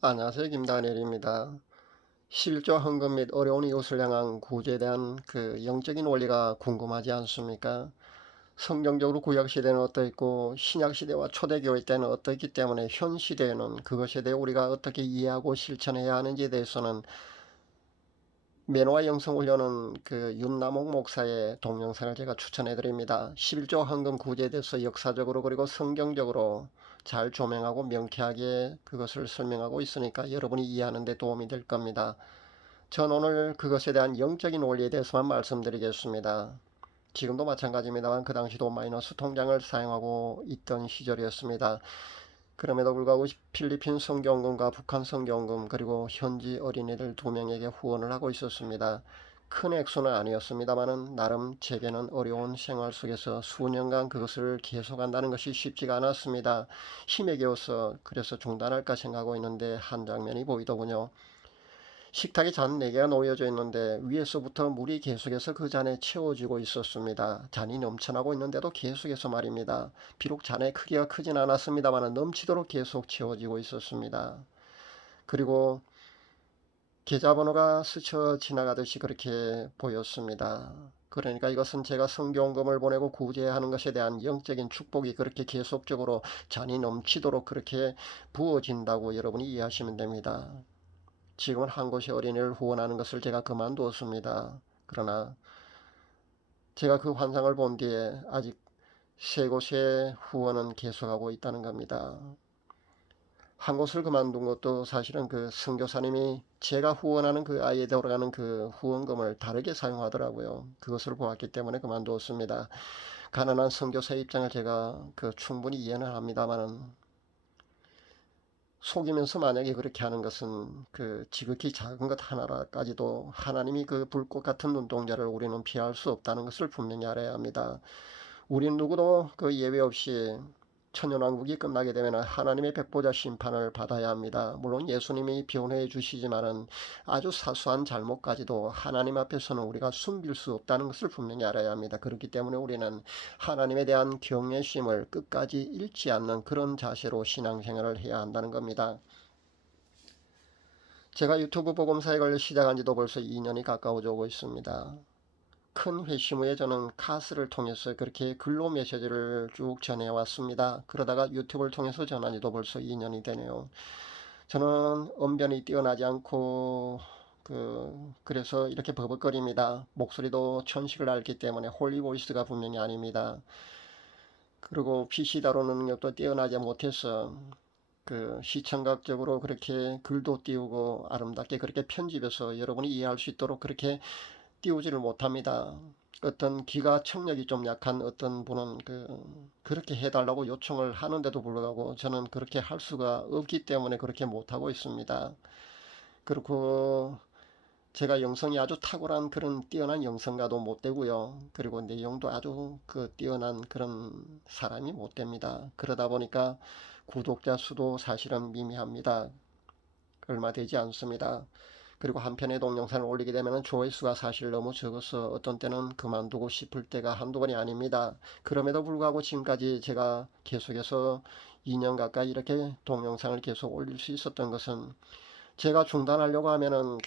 안녕하세요. 김다니엘입니다. 11조 헌금 및 어려운 이웃을 향한 구제에 대한 그 영적인 원리가 궁금하지 않습니까? 성경적으로 구약시대는 어떠했고 신약시대와 초대교회 때는 어떠했기 때문에 현 시대에는 그것에 대해 우리가 어떻게 이해하고 실천해야 하는지에 대해서는 매노와 영성훈련은 그 윤남옥 목사의 동영상을 제가 추천해 드립니다. 11조 헌금 구제에 대해서 역사적으로 그리고 성경적으로 잘 조명하고 명쾌하게 그것을 설명하고 있으니까 여러분이 이해하는 데 도움이 될 겁니다. 전 오늘 그것에 대한 영적인 원리에 대해서만 말씀드리겠습니다. 지금도 마찬가지입니다만 그 당시도 마이너스 통장을 사용하고 있던 시절이었습니다. 그럼에도 불구하고 필리핀 성교원금과 북한 성교원금 그리고 현지 어린이들 2명에게 후원을 하고 있었습니다. 큰 액수는 아니었습니다만 나름 제게는 어려운 생활 속에서 수년간 그것을 계속한다는 것이 쉽지가 않았습니다. 힘에 겨워서 그래서 중단할까 생각하고 있는데 한 장면이 보이더군요. 식탁에 잔 4개가 놓여져 있는데 위에서부터 물이 계속해서 그 잔에 채워지고 있었습니다. 잔이 넘쳐나고 있는데도 계속해서 말입니다. 비록 잔의 크기가 크진 않았습니다만 넘치도록 계속 채워지고 있었습니다. 그리고 계좌번호가 스쳐 지나가듯이 그렇게 보였습니다. 그러니까 이것은 제가 성경금을 보내고 구제하는 것에 대한 영적인 축복이 그렇게 계속적으로 잔이 넘치도록 그렇게 부어진다고 여러분이 이해하시면 됩니다. 지금은 한 곳의 어린이를 후원하는 것을 제가 그만두었습니다. 그러나 제가 그 환상을 본 뒤에 아직 세 곳의 후원은 계속하고 있다는 겁니다. 한 곳을 그만둔 것도 사실은 그 선교사님이 제가 후원하는 그 아이에 돌아가는 그 후원금을 다르게 사용하더라고요. 그것을 보았기 때문에 그만두었습니다. 가난한 선교사의 입장을 제가 충분히 이해는 합니다만은 속이면서 만약에 그렇게 하는 것은 그 지극히 작은 것 하나라까지도 하나님이 그 불꽃 같은 눈동자를 우리는 피할 수 없다는 것을 분명히 알아야 합니다. 우리는 누구도 그 예외 없이 천년왕국이 끝나게 되면 하나님의 백보자 심판을 받아야 합니다. 물론 예수님이 변호해 주시지만은 아주 사소한 잘못까지도 하나님 앞에서는 우리가 숨길 수 없다는 것을 분명히 알아야 합니다. 그렇기 때문에 우리는 하나님에 대한 경외심을 끝까지 잃지 않는 그런 자세로 신앙생활을 해야 한다는 겁니다. 제가 유튜브 복음사역을 시작한 지도 벌써 2년이 가까워져 오고 있습니다. 큰 회심 후에 저는 카스를 통해서 그렇게 글로 메시지를 쭉 전해왔습니다. 그러다가 유튜브를 통해서 전한 지도 벌써 2년이 되네요. 저는 언변이 뛰어나지 않고 그래서 이렇게 버벅거립니다. 목소리도 천식을 앓기 때문에 홀리보이스가 분명히 아닙니다. 그리고 PC 다루는 능력도 뛰어나지 못해서 시청각적으로 그렇게 글도 띄우고 아름답게 그렇게 편집해서 여러분이 이해할 수 있도록 그렇게 띄우지를 못합니다. 어떤 기가 청력이 좀 약한 어떤 분은 그렇게 해달라고 요청을 하는데도 불구하고 저는 그렇게 할 수가 없기 때문에 그렇게 못하고 있습니다. 그리고 제가 영성이 아주 탁월한 그런 뛰어난 영성가도 못 되고요. 그리고 내용도 아주 뛰어난 그런 사람이 못 됩니다. 그러다 보니까 구독자 수도 사실은 미미합니다. 얼마 되지 않습니다. 그리고 한편의 동영상을 올리게 되면 조회수가 사실 너무 적어서 어떤 때는 그만두고 싶을 때가 한두 번이 아닙니다. 그럼에도 불구하고 지금까지 제가 계속해서 2년 가까이 이렇게 동영상을 계속 올릴 수 있었던 것은 제가 중단하려고 하면은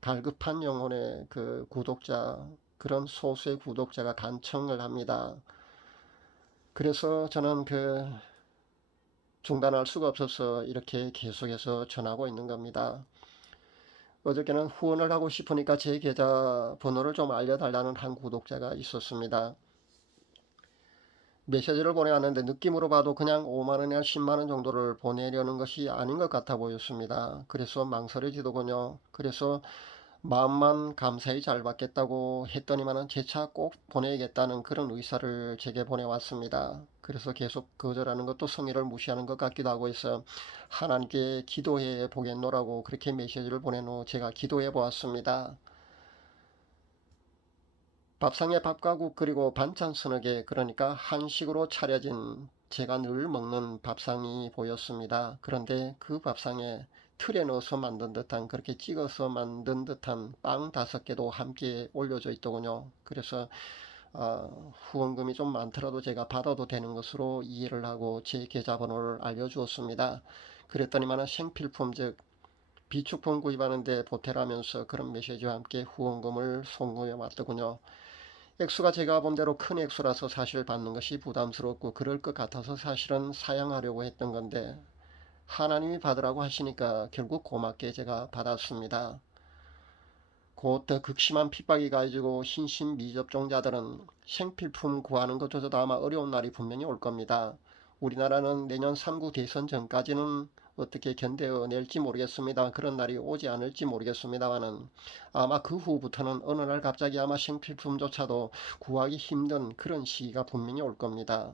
갈급한 영혼의 구독자, 그런 소수의 구독자가 간청을 합니다. 그래서 저는 중단할 수가 없어서 이렇게 계속해서 전하고 있는 겁니다. 어저께는 후원을 하고 싶으니까 제 계좌 번호를 좀 알려달라는 한 구독자가 있었습니다. 메시지를 보내왔는데 느낌으로 봐도 그냥 5만원이나 10만원 정도를 보내려는 것이 아닌 것 같아 보였습니다. 그래서 망설여지더군요. 그래서 마음만 감사히 잘 받겠다고 했더니만은 재차 꼭 보내야겠다는 그런 의사를 제게 보내왔습니다. 그래서 계속 거절하는 것도 성의를 무시하는 것 같기도 하고 해서 하나님께 기도해 보겠노라고 그렇게 메시지를 보내놓 제가 기도해 보았습니다. 밥상에 밥과 국 그리고 반찬 서너 개, 그러니까 한식으로 차려진 제가 늘 먹는 밥상이 보였습니다. 그런데 그 밥상에 틀에 넣어서 만든 듯한, 그렇게 찍어서 만든 듯한 빵 5개도 함께 올려져 있더군요. 그래서 후원금이 좀 많더라도 제가 받아도 되는 것으로 이해를 하고 제 계좌번호를 알려주었습니다. 그랬더니만 생필품 즉 비축품 구입하는 데 보태라면서 그런 메시지와 함께 후원금을 송금해 왔더군요. 액수가 제가 본 대로 큰 액수라서 사실 받는 것이 부담스럽고 그럴 것 같아서 사실은 사양하려고 했던 건데 하나님이 받으라고 하시니까 결국 고맙게 제가 받았습니다. 곧 더 극심한 핍박이 가해지고 신신 미접종자들은 생필품 구하는 것조차도 아마 어려운 날이 분명히 올 겁니다. 우리나라는 내년 3구 대선 전까지는 어떻게 견뎌낼지 모르겠습니다. 그런 날이 오지 않을지 모르겠습니다만은 아마 그 후부터는 어느 날 갑자기 아마 생필품조차도 구하기 힘든 그런 시기가 분명히 올 겁니다.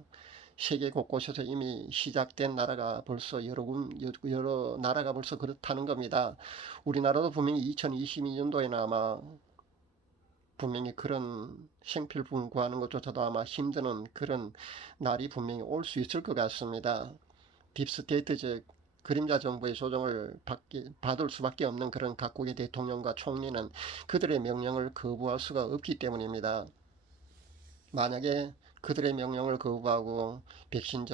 세계 곳곳에서 이미 시작된 나라가 벌써 여러 나라가 벌써 그렇다는 겁니다. 우리나라도 분명히 2022년도에는 아마 분명히 그런 생필품 구하는 것조차도 아마 힘드는 그런 날이 분명히 올 수 있을 것 같습니다. 딥스테이트 즉 그림자 정부의 조정을 받을 수밖에 없는 그런 각국의 대통령과 총리는 그들의 명령을 거부할 수가 없기 때문입니다. 만약에 그들의 명령을 거부하고 백신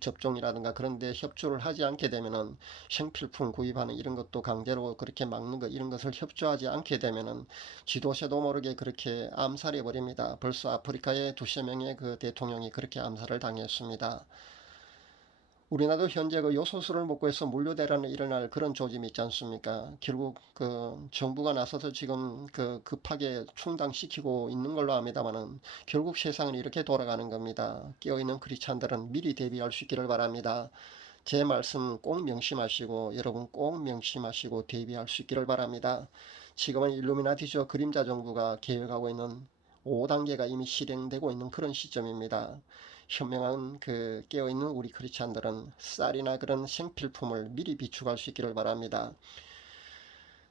접종이라든가 그런 데 협조를 하지 않게 되면은 생필품 구입하는 이런 것도 강제로 그렇게 막는 것 이런 것을 협조하지 않게 되면은 지도새도 모르게 그렇게 암살해 버립니다. 벌써 아프리카의 두세 명의 그 대통령이 그렇게 암살을 당했습니다. 우리나라도 현재 그 요소수를 먹고 해서 물류대란이 일어날 그런 조짐이 있지 않습니까? 결국 그 정부가 나서서 지금 그 급하게 충당시키고 있는 걸로 압니다만은 결국 세상은 이렇게 돌아가는 겁니다. 깨어있는 크리스찬들은 미리 대비할 수 있기를 바랍니다. 제 말씀 꼭 명심하시고 여러분 꼭 명심하시고 대비할 수 있기를 바랍니다. 지금은 일루미나티죠. 그림자 정부가 계획하고 있는 5단계가 이미 실행되고 있는 그런 시점입니다. 현명한 그 깨어있는 우리 크리스찬들은 쌀이나 그런 생필품을 미리 비축할 수 있기를 바랍니다.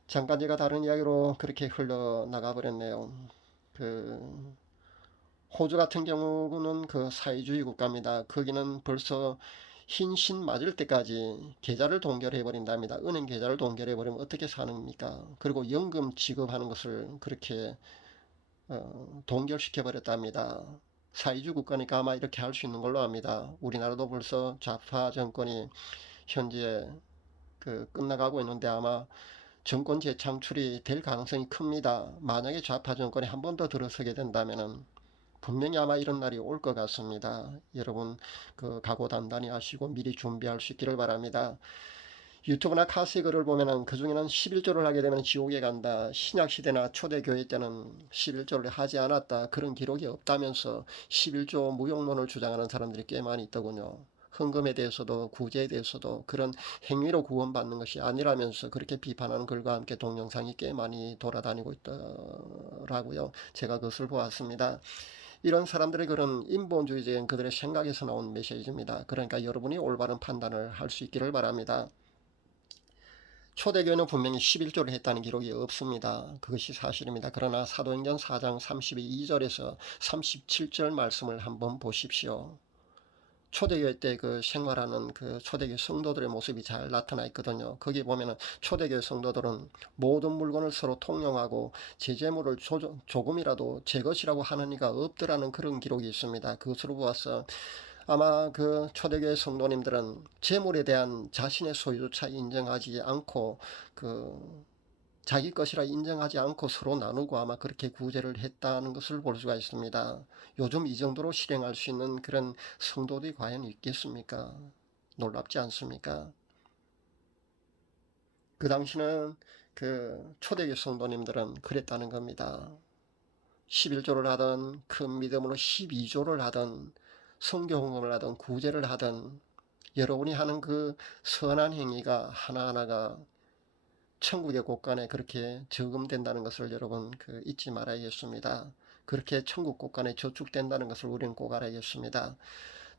잠깐 제가 다른 이야기로 그렇게 흘러나가 버렸네요. 그 호주 같은 경우는 그 사회주의 국가입니다. 거기는 벌써 흰신 맞을 때까지 계좌를 동결해 버린답니다. 은행 계좌를 동결해 버리면 어떻게 사는입니까? 그리고 연금 지급하는 것을 그렇게 동결시켜 버렸답니다. 사회주의 국가니까 아마 이렇게 할 수 있는 걸로 압니다. 우리나라도 벌써 좌파 정권이 현재 끝나가고 있는데 아마 정권 재창출이 될 가능성이 큽니다. 만약에 좌파 정권이 한 번 더 들어서게 된다면은 분명히 아마 이런 날이 올 것 같습니다. 여러분 각오 단단히 하시고 미리 준비할 수 있기를 바랍니다. 유튜브나 카스의 글을 보면은 그 중에는 11조를 하게 되면 지옥에 간다. 신약시대나 초대교회 때는 11조를 하지 않았다. 그런 기록이 없다면서 11조 무용론을 주장하는 사람들이 꽤 많이 있더군요. 헌금에 대해서도 구제에 대해서도 그런 행위로 구원받는 것이 아니라면서 그렇게 비판하는 글과 함께 동영상이 꽤 많이 돌아다니고 있더라고요. 제가 그것을 보았습니다. 이런 사람들의 그런 인본주의적인 그들의 생각에서 나온 메시지입니다. 그러니까 여러분이 올바른 판단을 할 수 있기를 바랍니다. 초대교회는 분명히 11조를 했다는 기록이 없습니다. 그것이 사실입니다. 그러나 사도행전 4장 32절에서 37절 말씀을 한번 보십시오. 초대교회 때 그 생활하는 그 초대교회 성도들의 모습이 잘 나타나 있거든요. 거기 보면은 초대교회 성도들은 모든 물건을 서로 통용하고 제 재물을 조금이라도 제 것이라고 하는 이가 없더라는 그런 기록이 있습니다. 그것으로 보아서 아마 그 초대교회 성도님들은 재물에 대한 자신의 소유조차 인정하지 않고 자기 것이라 인정하지 않고 서로 나누고 아마 그렇게 구제를 했다는 것을 볼 수가 있습니다. 요즘 이 정도로 실행할 수 있는 그런 성도들이 과연 있겠습니까? 놀랍지 않습니까? 그 당시는 그 초대교회 성도님들은 그랬다는 겁니다. 11조를 하든 큰 믿음으로 12조를 하든 성교헌금을 하든 구제를 하든 여러분이 하는 그 선한 행위가 하나하나가 천국의 곳간에 그렇게 저금된다는 것을 여러분 잊지 말아야겠습니다. 그렇게 천국 곳간에 저축된다는 것을 우리는 꼭 알아야겠습니다.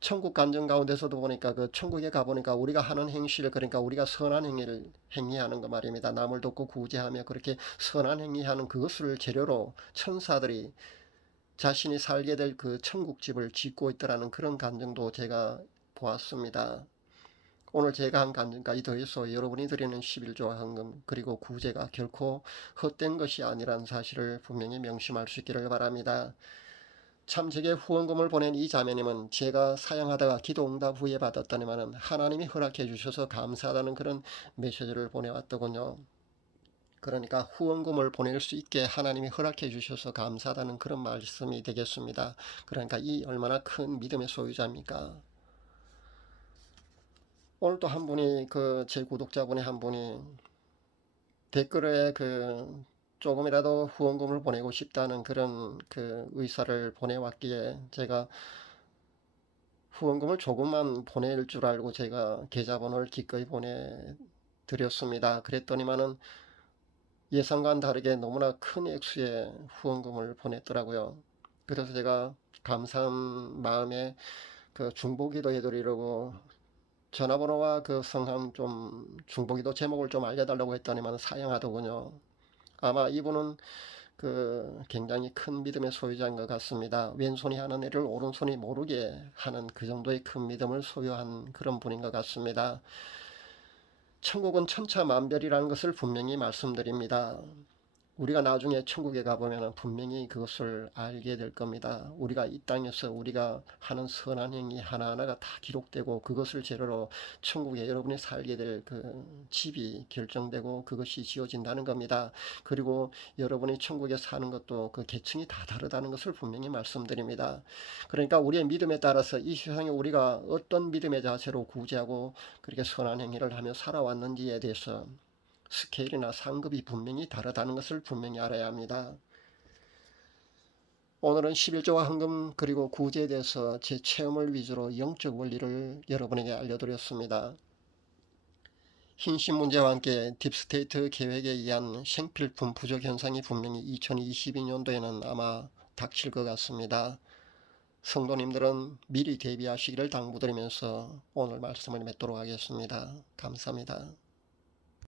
천국 간증 가운데서도 보니까 그 천국에 가보니까 우리가 하는 행실을 그러니까 우리가 선한 행위를 행위하는 거 말입니다. 남을 돕고 구제하며 그렇게 선한 행위하는 그것을 재료로 천사들이 자신이 살게 될 그 천국집을 짓고 있더라는 그런 간증도 제가 보았습니다. 오늘 제가 한 간증까지 더해서 여러분이 드리는 11조와 헌금 그리고 구제가 결코 헛된 것이 아니라는 사실을 분명히 명심할 수 있기를 바랍니다. 참 제게 후원금을 보낸 이 자매님은 제가 사양하다가 기도응답 후에 받았더니만은 하나님이 허락해 주셔서 감사하다는 그런 메시지를 보내왔더군요. 그러니까 후원금을 보낼 수 있게 하나님이 허락해 주셔서 감사하다는 그런 말씀이 되겠습니다. 그러니까 이 얼마나 큰 믿음의 소유자입니까? 오늘 또 한 분이 제 구독자분의 한 분이 댓글에 조금이라도 후원금을 보내고 싶다는 그런 의사를 보내왔기에 제가 후원금을 조금만 보낼 줄 알고 제가 계좌번호를 기꺼이 보내드렸습니다. 그랬더니만은 예상과는 다르게 너무나 큰 액수의 후원금을 보냈더라고요. 그래서 제가 감사한 마음에 중보기도 해드리려고 전화번호와 성함 좀 중보기도 제목을 좀 알려달라고 했더니만 사양하더군요. 아마 이분은 굉장히 큰 믿음의 소유자인 것 같습니다. 왼손이 하는 일을 오른손이 모르게 하는 그 정도의 큰 믿음을 소유한 그런 분인 것 같습니다. 천국은 천차만별이라는 것을 분명히 말씀드립니다. 우리가 나중에 천국에 가보면 분명히 그것을 알게 될 겁니다. 우리가 이 땅에서 우리가 하는 선한 행위 하나하나가 다 기록되고 그것을 재료로 천국에 여러분이 살게 될 집이 결정되고 그것이 지어진다는 겁니다. 그리고 여러분이 천국에 사는 것도 그 계층이 다 다르다는 것을 분명히 말씀드립니다. 그러니까 우리의 믿음에 따라서 이 세상에 우리가 어떤 믿음의 자세로 구제하고 그렇게 선한 행위를 하며 살아왔는지에 대해서 스케일이나 상급이 분명히 다르다는 것을 분명히 알아야 합니다. 오늘은 11조와 헌금 그리고 구제에 대해서 제 체험을 위주로 영적 원리를 여러분에게 알려드렸습니다. 흰신 문제와 함께 딥스테이트 계획에 의한 생필품 부족 현상이 분명히 2022년도에는 아마 닥칠 것 같습니다. 성도님들은 미리 대비하시기를 당부드리면서 오늘 말씀을 맺도록 하겠습니다. 감사합니다.